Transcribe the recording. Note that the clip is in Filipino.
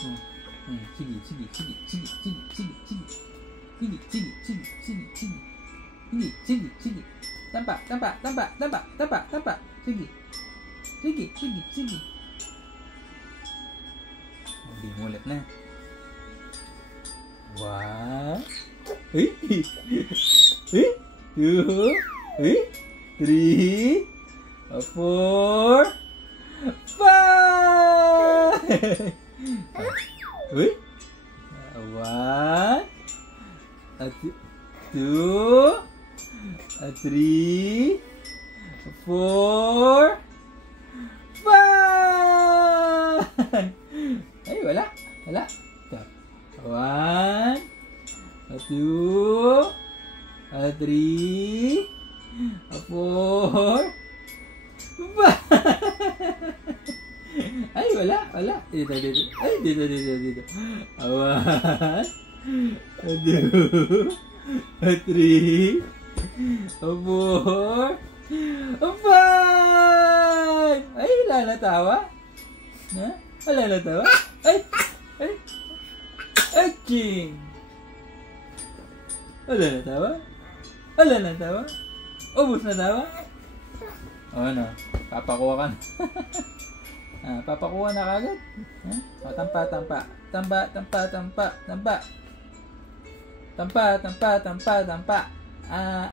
Sige, sige, sige, sige, sige, sige, sige. Sige, sige, sige, sige, sige. Sige, sige, sige. Tampak, tampak, tampak, tampak, tampak, tampak. Sige. Sige, sige, sige. Hindi mo ulit na. 1, 2, 3, 4, 5. 1, 2, 3, 4, 5. Ay, wala. Wala. 1, 2, 3, 4, 5. Ay, wala. Wala. Dito, dito. Ay, dito, dito, dito. 1, 2, 3, 4, 5. Ay, wala natawa. Ha? Wala natawa. Ay, ay. Ay, ching. Wala natawa. Wala natawa. Ubus na tawa. O ano, papakuha ka na. Papakuha na kagad. O, tampa, tampa. Tampa, tampa, tampa, tampa. Tampa, tampa, tampa, tampa.